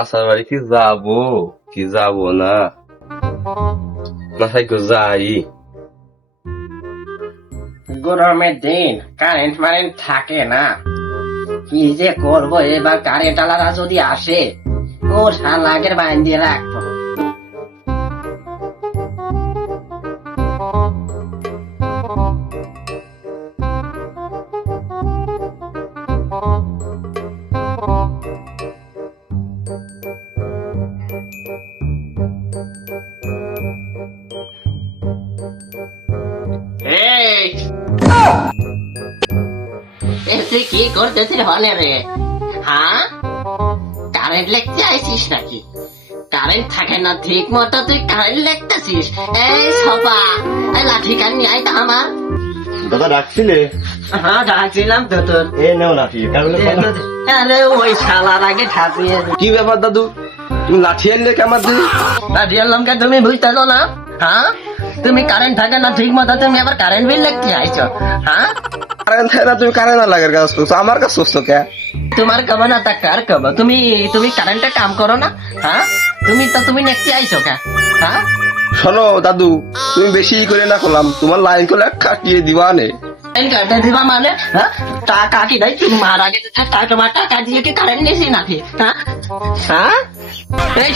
চাচার বাড়ি কি যাবো কি যাবো না মাথায় যাই। গরমের দিন কারেন্ট মারেন্ট থাকে না, কি যে করবো এবার। কারেন্ট আলাদা যদি আসে ও শালাকের বাইন দিয়ে রাখবো। এই তুই কি করতেছিস হলে রে? হ্যাঁ, কারেন্ট লেগতে আইছিস নাকি? কারেন্ট থাকে না ঠিক মতো, তুই কারেন্ট লেগতেছিস? এই সবা, এই লাঠি কান নিয়ে আয় তো আমার। দাদা ডাকছিলে? হ্যাঁ ডাকছিলাম তো তোর। এ নেও লাঠি। আরে ওই শালার আগে ঠাপিয়ে কি ব্যাপার দাদু, তুমি লাঠি আনলে কেমন দিদি? লাঠি আনলামকে তুমি বুঝতেছো না? হ্যাঁ, তুমি কারেন্ট থাকে না ঠিক মতো, তুমি আবার কারেন্ট বিল লেগতে আইছো? হ্যাঁ, কারেন্ট থাকে না তুমি কারেন্ট লাগার কাজ করছো, আমার কাজ করছো কে? তোমার কব না তা কার কব? তুমি কারেন্টের কাম করো না? হ্যাঁ, তুমি নেকতে আইছো কে? হ্যাঁ, শোনো দাদু, তুমি বেশি করে না করলাম, তোমার লাইন করে কাটিয়ে দিবা নে। লাইন কাটে দিবা মানে? হ্যাঁ, টাকা কি দেয়? তোমার আগে টাকা দিয়ে কি কারেন্ট নিয়েছি নাকি? হ্যাঁ, হ্যাঁ, এই